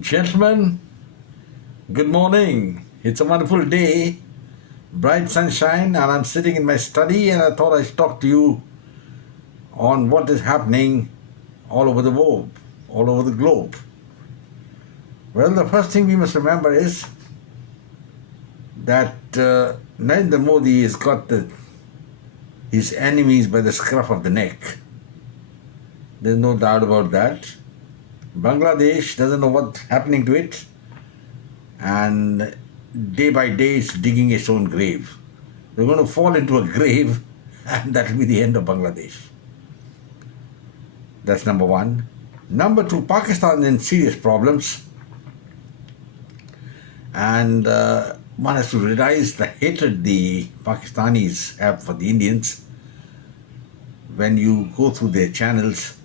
Gentlemen, good morning. It's a wonderful day, bright sunshine, and I'm sitting in my study and I thought I'd talk to you on what is happening all over the world, all over the globe. Well, the first thing we must remember is that Narendra Modi has got his enemies by the scruff of the neck. There's no doubt about that. Bangladesh doesn't know what's happening to it, and day by day it's digging its own grave. They're going to fall into a grave, and that will be the end of Bangladesh. That's number one. Number two, Pakistan is in serious problems, and one has to realize the hatred the Pakistanis have for the Indians when you go through their channels,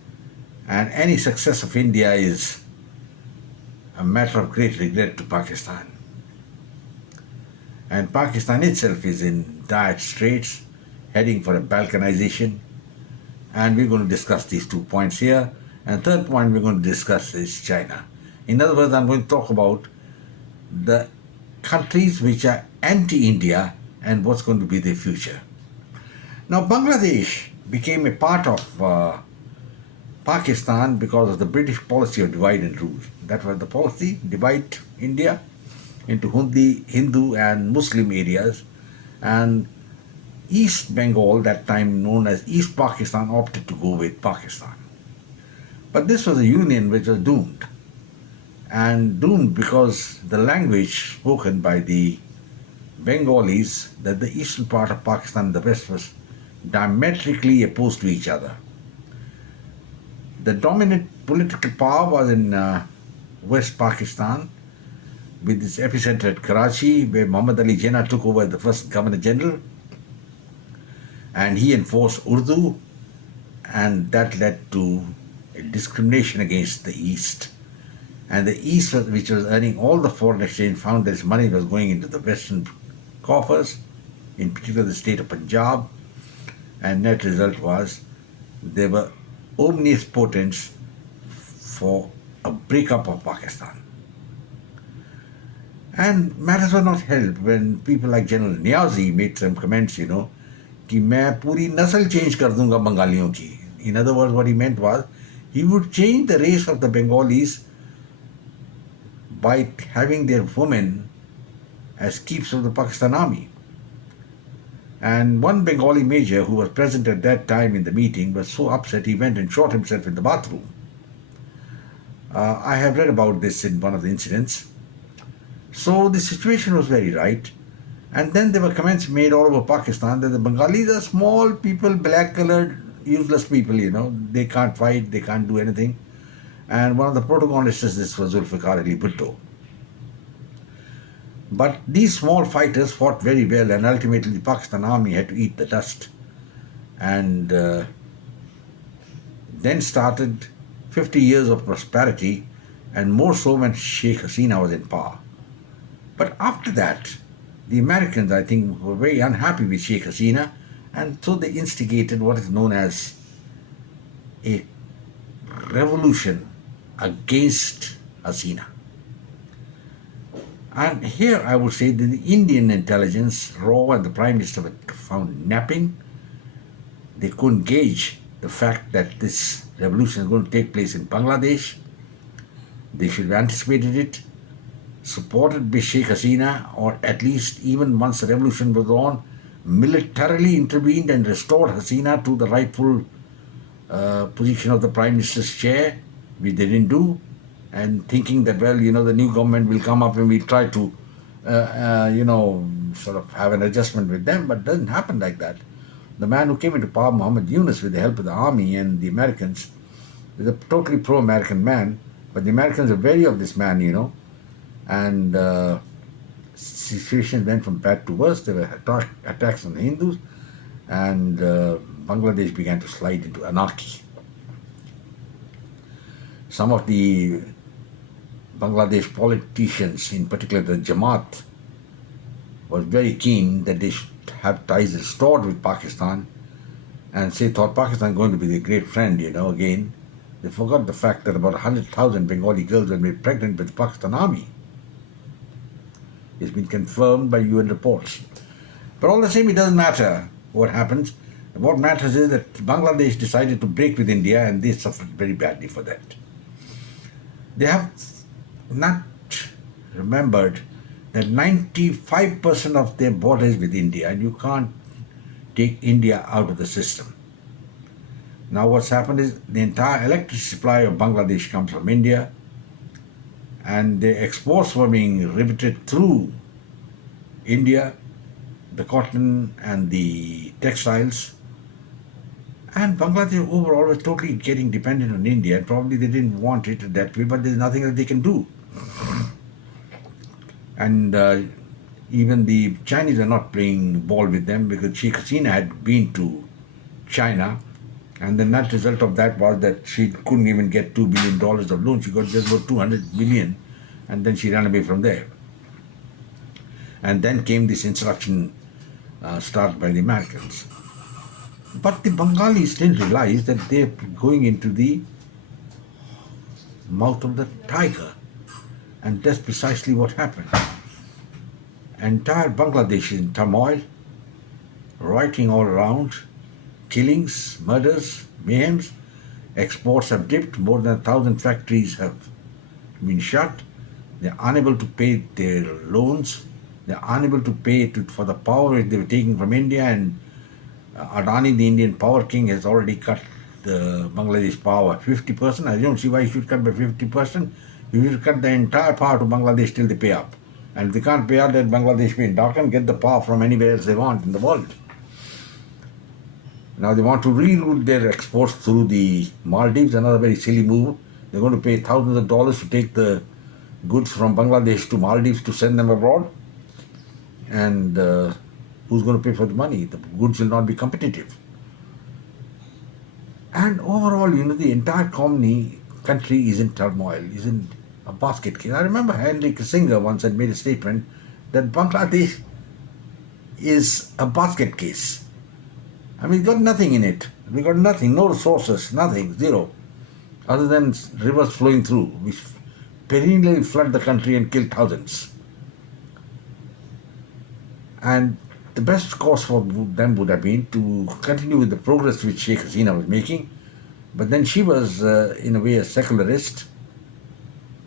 and any success of India is a matter of great regret to Pakistan. And Pakistan itself is in dire straits, heading for a balkanization. And we're going to discuss these 2 points here. And third point we're going to discuss is China. In other words, I'm going to talk about the countries which are anti-India and what's going to be their future. Now, Bangladesh became a part of Pakistan because of the British policy of divide and rule. That was the policy: divide India into Hindu and Muslim areas, and East Bengal, that time known as East Pakistan, opted to go with Pakistan. But this was a union which was doomed, and doomed because the language spoken by the Bengalis, that the eastern part of Pakistan and the west was diametrically opposed to each other. The dominant political power was in West Pakistan, with its epicenter at Karachi, where Muhammad Ali Jinnah took over as the first Governor General, and he enforced Urdu, and that led to a discrimination against the East. And the East, which was earning all the foreign exchange, found that its money was going into the Western coffers, in particular the state of Punjab, and net result was there were ominous portents for a breakup of Pakistan. And matters were not helped when people like General Niazi made some comments, कि मैं पूरी नस्ल change कर दूंगा बंगालियों की. In other words, what he meant was he would change the race of the Bengalis by having their women as keeps of the Pakistan army. And one Bengali major who was present at that time in the meeting was so upset he went and shot himself in the bathroom. I have read about this in one of the incidents. So the situation was very right. And then there were comments made all over Pakistan that the Bengalis are small people, black-colored, useless people, They can't fight, they can't do anything. And one of the protagonists of this was Zulfikar Ali Bhutto. But these small fighters fought very well, and ultimately the Pakistan army had to eat the dust. And then started 50 years of prosperity, and more so when Sheikh Hasina was in power. But after that, the Americans, I think, were very unhappy with Sheikh Hasina, and so they instigated what is known as a revolution against Hasina. And here I would say that the Indian intelligence, RAW, and the Prime Minister were found napping. They couldn't gauge the fact that this revolution is going to take place in Bangladesh. They should have anticipated it, supported by Sheikh Hasina, or at least even once the revolution was on, militarily intervened and restored Hasina to the rightful position of the Prime Minister's chair, which they didn't do. And thinking that, well, the new government will come up and we'll try to, sort of have an adjustment with them, but it doesn't happen like that. The man who came into power, Muhammad Yunus, with the help of the army and the Americans, is a totally pro-American man, but the Americans are wary of this man, and situation went from bad to worse. There were attacks on the Hindus, and Bangladesh began to slide into anarchy. Some of the Bangladesh politicians, in particular the Jamaat, was very keen that they should have ties restored with Pakistan, and thought Pakistan going to be their great friend, again. They forgot the fact that about 100,000 Bengali girls were made pregnant by the Pakistan army. It's been confirmed by UN reports. But all the same, it doesn't matter what happens. What matters is that Bangladesh decided to break with India, and they suffered very badly for that. They have not remembered that 95% of their border is with India, and you can't take India out of the system. Now what's happened is the entire electricity supply of Bangladesh comes from India, and the exports were being riveted through India, the cotton and the textiles. And Bangladesh overall was totally getting dependent on India, and probably they didn't want it that way, but there's nothing that they can do. And even the Chinese are not playing ball with them, because Sheikh Hasina had been to China, and the net result of that was that she couldn't even get $2 billion of loan. She got just about 200 million, and then she ran away from there. And then came this insurrection started by the Americans. But the Bengalis didn't realize that they're going into the mouth of the tiger. And that's precisely what happened. Entire Bangladesh is in turmoil, rioting all around, killings, murders, mayhems. Exports have dipped. More than 1,000 factories have been shut. They're unable to pay their loans. They're unable to pay for the power which they were taking from India, and Adani, the Indian power king, has already cut the Bangladesh power 50%. I don't see why he should cut by 50%. He should cut the entire power to Bangladesh till they pay up. And if they can't pay up, then Bangladesh may dock and get the power from anywhere else they want in the world. Now they want to reroute their exports through the Maldives, another very silly move. They're going to pay thousands of dollars to take the goods from Bangladesh to Maldives to send them abroad. And who's going to pay for the money? The goods will not be competitive. And overall, the entire country is in turmoil, is in a basket case. I remember Henry Kissinger once had made a statement that Bangladesh is a basket case. I mean, we've got nothing in it. We've got nothing, no resources, nothing, zero. Other than rivers flowing through, which perennially flood the country and kill thousands. And the best course for them would have been to continue with the progress which Sheikh Hasina was making. But then she was, in a way, a secularist.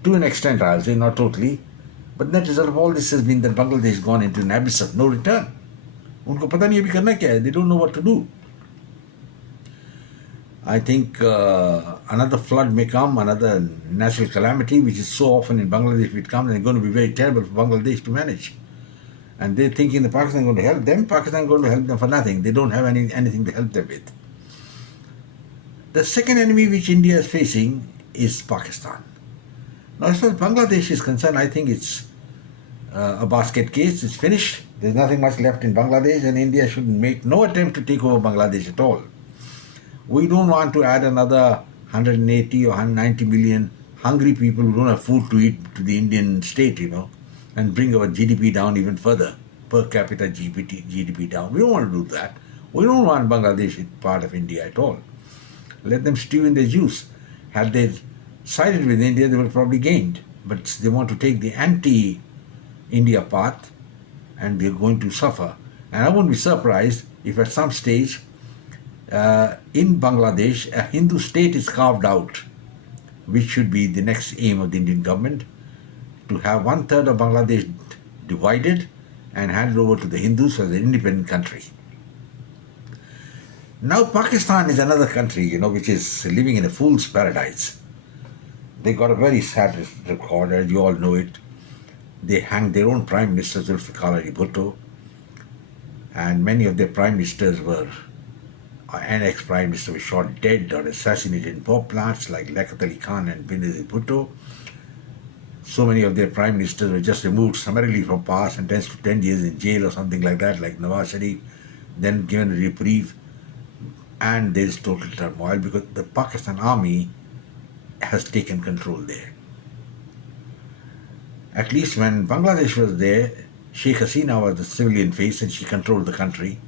To an extent, I'll say, not totally. But the net result of all this has been that Bangladesh has gone into an abyss of no return. Unko pata nahi abhi karna kya hai. They don't know what to do. I think another flood may come, another natural calamity, which is so often in Bangladesh, it comes, and it's going to be very terrible for Bangladesh to manage. And they're thinking that Pakistan is going to help them. Pakistan is going to help them for nothing. They don't have anything to help them with. The second enemy which India is facing is Pakistan. Now, as far as Bangladesh is concerned, I think it's a basket case. It's finished. There's nothing much left in Bangladesh, and India should make no attempt to take over Bangladesh at all. We don't want to add another 180 or 190 million hungry people who don't have food to eat to the Indian state, and bring our GDP down even further, per capita GDP down. We don't want to do that. We don't want Bangladesh part of India at all. Let them stew in their juice. Had they sided with India, they would have probably gained. But they want to take the anti-India path, and they're going to suffer. And I won't be surprised if at some stage in Bangladesh a Hindu state is carved out, which should be the next aim of the Indian government, to have 1/3 of Bangladesh divided and handed over to the Hindus as an independent country. Now Pakistan is another country, which is living in a fool's paradise. They got a very sad record, as you all know it. They hanged their own Prime Minister, Zulfikar Ali Bhutto, and many of their Prime Ministers were, an ex-Prime Minister was shot dead or assassinated in power plants like Liaquat Ali Khan and Benazir Bhutto. So many of their Prime Ministers were just removed summarily from power, sentenced to 10 years in jail or something like that, like Nawaz Sharif, then given a reprieve. And there is total turmoil because the Pakistan army has taken control there. At least when Bangladesh was there, Sheikh Hasina was the civilian face and she controlled the country.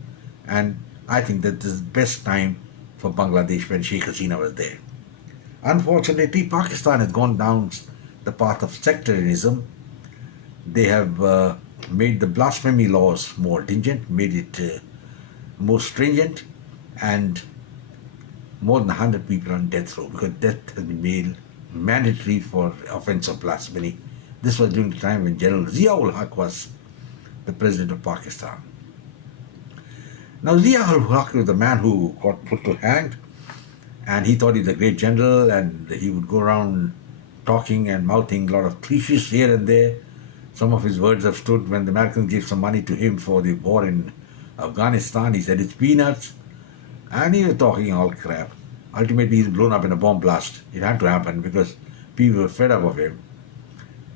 And I think that this is the best time for Bangladesh when Sheikh Hasina was there. Unfortunately, Pakistan has gone down the path of sectarianism. They have made the blasphemy laws more stringent, made it more stringent, and more than 100 people on death row because death has been made mandatory for offense of blasphemy. This was during the time when General Zia-ul Haq was the president of Pakistan. Now, Zia-ul Haq was the man who got put to hang, and he thought he was a great general, and he would go around talking and mouthing a lot of cliches here and there. Some of his words have stood when the Americans gave some money to him for the war in Afghanistan. He said it's peanuts. And he was talking all crap. Ultimately, he's blown up in a bomb blast. It had to happen because people were fed up of him.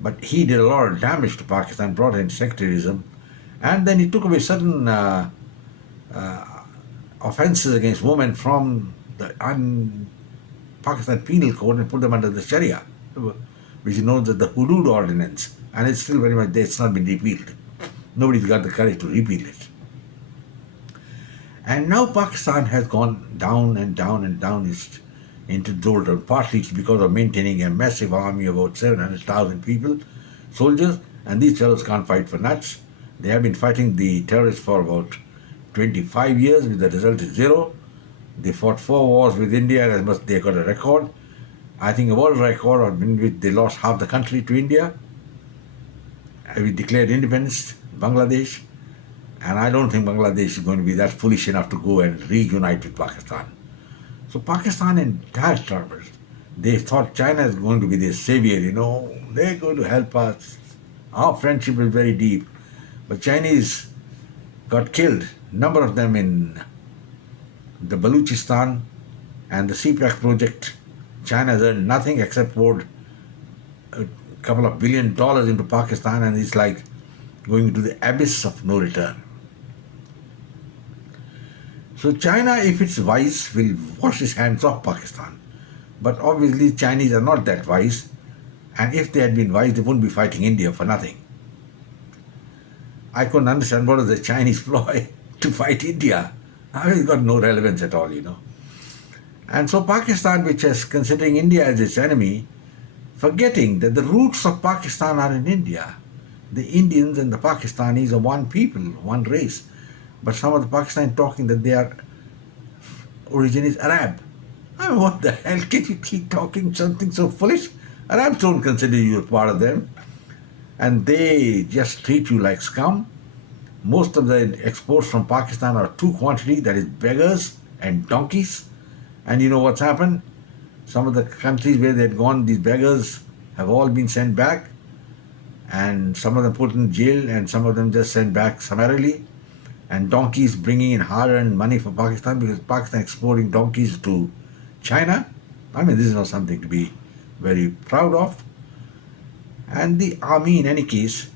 But he did a lot of damage to Pakistan, brought in sectarianism, and then he took away certain offences against women from the Pakistan Penal Code and put them under the Sharia, which is known as the Hudud Ordinance. And it's still very much there. It's not been repealed. Nobody's got the courage to repeal it. And now Pakistan has gone down and down and down into doldrum. Partly it's because of maintaining a massive army of about 700,000 people, soldiers, and these fellows can't fight for nuts. They have been fighting the terrorists for about 25 years, with the result is zero. They fought 4 wars with India, as much they got a record. I think a world record in which they lost half the country to India. We declared independence, Bangladesh. And I don't think Bangladesh is going to be that foolish enough to go and reunite with Pakistan. So Pakistan in dire troubles. They thought China is going to be their savior, They're going to help us. Our friendship is very deep. But Chinese got killed. A number of them in the Baluchistan and the CPAC project. China has earned nothing except poured a couple of $1 billion into Pakistan, and it's like going into the abyss of no return. So China, if it's wise, will wash its hands off Pakistan. But obviously Chinese are not that wise, and if they had been wise, they wouldn't be fighting India for nothing. I couldn't understand what is the Chinese ploy to fight India. I mean, it's got no relevance at all, And so Pakistan, which is considering India as its enemy, forgetting that the roots of Pakistan are in India. The Indians and the Pakistanis are one people, one race. But some of the Pakistani talking that their origin is Arab. I mean, what the hell? Can you keep talking something so foolish? Arabs don't consider you a part of them. And they just treat you like scum. Most of the exports from Pakistan are two quantity, that is beggars and donkeys. And you know what's happened? Some of the countries where they'd gone, these beggars have all been sent back. And some of them put in jail, and some of them just sent back summarily. And donkeys bringing in hard-earned money for Pakistan, because Pakistan exporting donkeys to China. I mean, this is not something to be very proud of. And the army, in any case,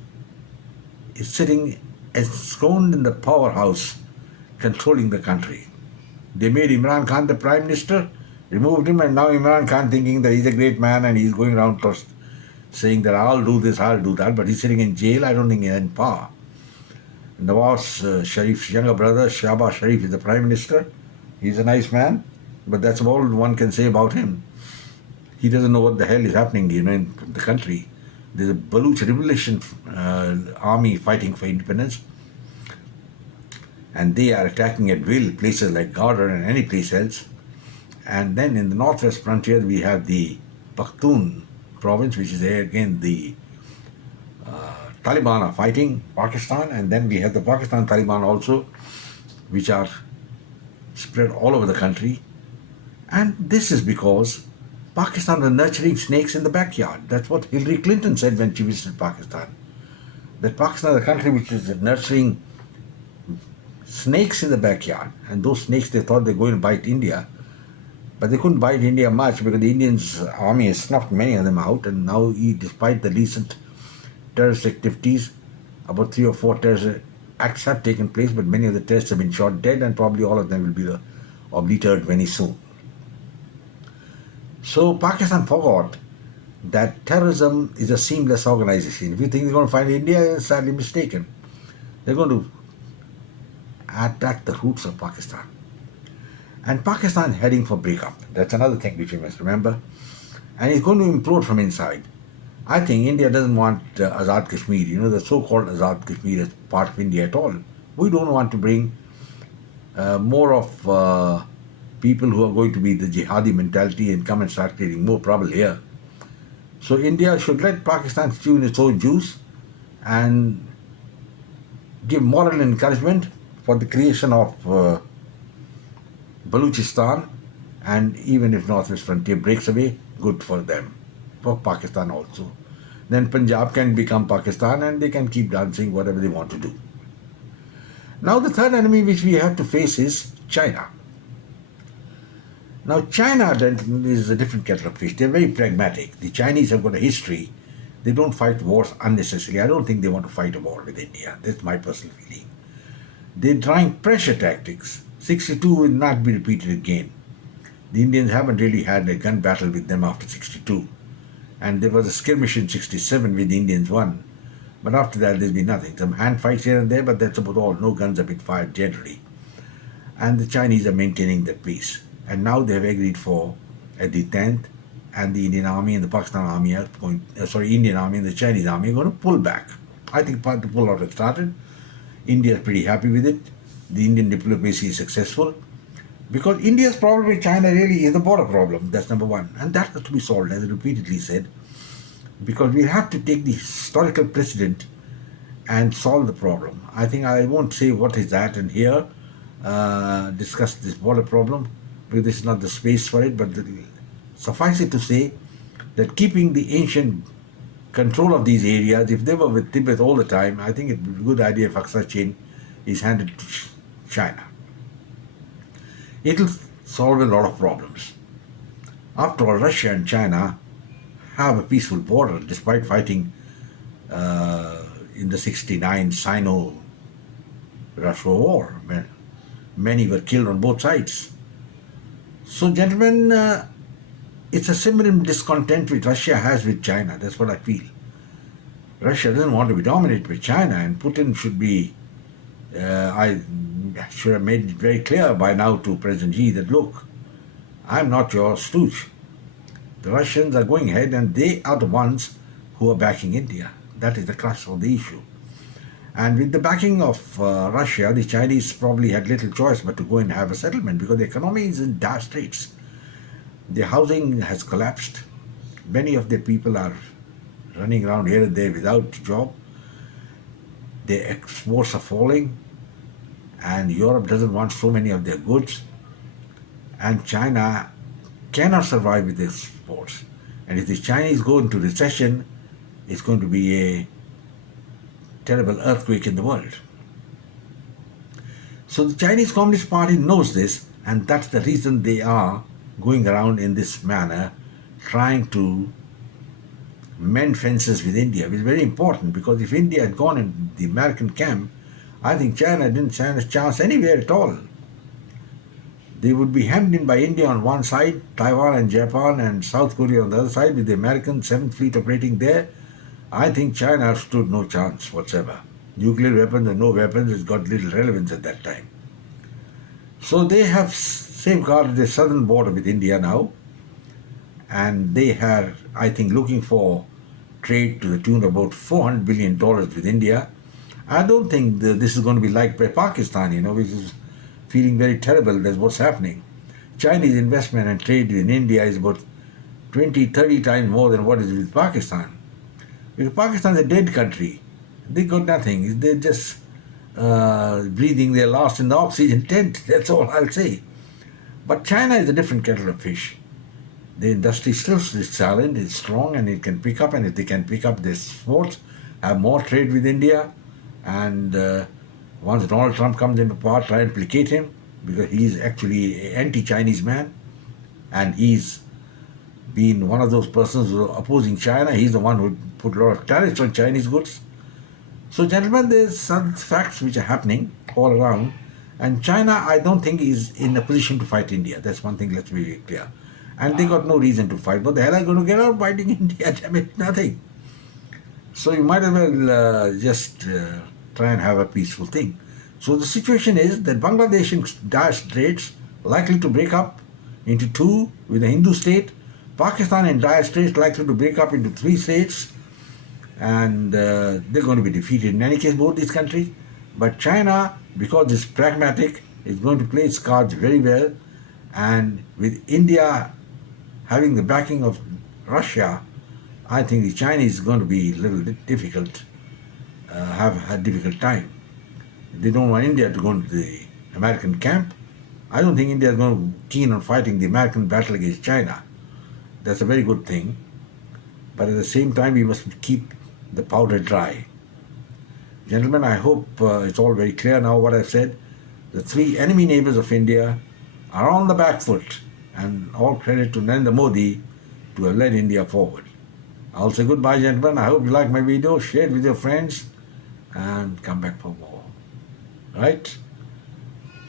is sitting ensconced in the powerhouse, controlling the country. They made Imran Khan the prime minister, removed him, and now Imran Khan thinking that he's a great man and he's going around saying that I'll do this, I'll do that, but he's sitting in jail. I don't think he's in power. Nawaz Sharif's younger brother, Shahbaz Sharif, is the prime minister. He's a nice man, but that's all one can say about him. He doesn't know what the hell is happening, in the country. There's a Baluch Revolution army fighting for independence, and they are attacking at will places like Gardar and any place else. And then in the northwest frontier, we have the Pakhtun province, which is there again the Taliban are fighting Pakistan, and then we have the Pakistan Taliban also, which are spread all over the country. And this is because Pakistan was nurturing snakes in the backyard. That's what Hillary Clinton said when she visited Pakistan. That Pakistan is a country which is nurturing snakes in the backyard. And those snakes, they thought they're going to bite India. But they couldn't bite India much because the Indians' army has snuffed many of them out. And now, despite the recent terrorist activities, about 3 or 4 terrorist acts have taken place, but many of the terrorists have been shot dead, and probably all of them will be obliterated very soon. So Pakistan forgot that terrorism is a seamless organization. If you think they're going to find India, you're sadly mistaken. They're going to attack the roots of Pakistan. And Pakistan heading for breakup. That's another thing which you must remember. And it's going to implode from inside. I think India doesn't want Azad Kashmir, the so-called Azad Kashmir as part of India at all. We don't want to bring more of people who are going to be the jihadi mentality and come and start creating more trouble here. So India should let Pakistan stew in its own juice and give moral encouragement for the creation of Baluchistan, and even if Northwest Frontier breaks away, good for them, for Pakistan also. Then Punjab can become Pakistan and they can keep dancing whatever they want to do. Now the third enemy which we have to face is China. Now China is a different kettle of fish. They're very pragmatic. The Chinese have got a history. They don't fight wars unnecessarily. I don't think they want to fight a war with India. That's my personal feeling. They're trying pressure tactics. 62 will not be repeated again. The Indians haven't really had a gun battle with them after 62. And there was a skirmish in 67 where the Indians won. But after that, there's been nothing. Some hand fights here and there, but that's about all. No guns have been fired generally. And the Chinese are maintaining their peace. And now they have agreed for at the 10th, and the Indian Army and the Pakistan Army are going, Indian Army and the Chinese Army are going to pull back. I think part of the pull-out has started. India is pretty happy with it. The Indian diplomacy is successful. Because India's problem with China really is the border problem. That's number one. And that has to be solved, as I repeatedly said. Because we have to take the historical precedent and solve the problem. I think I won't say what is that and here discuss this border problem, because this is not the space for it, but suffice it to say that keeping the ancient control of these areas, if they were with Tibet all the time, I think it would be a good idea if Aksa Chin is handed to China. It will solve a lot of problems. After all, Russia and China have a peaceful border despite fighting in the 69 Sino-Russo war. Many were killed on both sides. So, gentlemen, it's a similar discontent which Russia has with China. That's what I feel. Russia doesn't want to be dominated by China, and Putin should be, I should have made it very clear by now to President Xi that, look, I'm not your stooge. The Russians are going ahead and they are the ones who are backing India. That is the crux of the issue. And with the backing of Russia, the Chinese probably had little choice but to go and have a settlement, because the economy is in dire straits. The housing has collapsed. Many of the people are running around here and there without job. The exports are falling, and Europe doesn't want so many of their goods. And China cannot survive with exports. And if the Chinese go into recession, it's going to be a terrible earthquake in the world. So the Chinese Communist Party knows this, and that's the reason they are going around in this manner, trying to mend fences with India, which is very important, because if India had gone in the American camp, I think China didn't stand a chance anywhere at all. They would be hemmed in by India on one side, Taiwan and Japan and South Korea on the other side, with the American 7th Fleet operating there. I think China stood no chance whatsoever. Nuclear weapons or no weapons, it's got little relevance at that time. So they have safeguarded the southern border with India now, and they are, I think, looking for trade to the tune of about $400 billion with India. I don't think this is going to be liked by Pakistan, which is feeling very terrible. That's what's happening. Chinese investment and trade in India is about 20, 30 times more than what is with Pakistan. Because Pakistan is a dead country. They got nothing. They're just breathing their last in the oxygen tent. That's all I'll say. But China is a different kettle of fish. The industry still is silent, it's strong, and it can pick up. And if they can pick up their exports, have more trade with India, and once Donald Trump comes into power, try and placate him, because he's actually an anti-Chinese man, and he's been one of those persons who are opposing China. He's the one who put a lot of tariffs on Chinese goods. So, gentlemen, there's some facts which are happening all around, and China, I don't think, is in a position to fight India. That's one thing, let's be very clear. And they got no reason to fight. What the hell are going to get out fighting India? Damn it, nothing. So you might as well just try and have a peaceful thing. So the situation is that Bangladesh in dire straits, likely to break up into two with a Hindu state. Pakistan and dire straits likely to break up into three states, and they're going to be defeated in any case, both these countries. But China, because it's pragmatic, is going to play its cards very well, and with India having the backing of Russia, I think the Chinese are going to be a little bit difficult, have a difficult time. They don't want India to go into the American camp. I don't think India is going to be keen on fighting the American battle against China. That's a very good thing. But at the same time, we must keep the powder dry. Gentlemen, I hope it's all very clear now what I've said. The three enemy neighbors of India are on the back foot, and all credit to Narendra Modi to have led India forward. I'll say goodbye, gentlemen. I hope you like my video. Share it with your friends and come back for more. Right?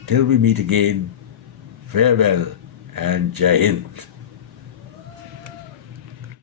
Till we meet again, farewell and Jai Hind.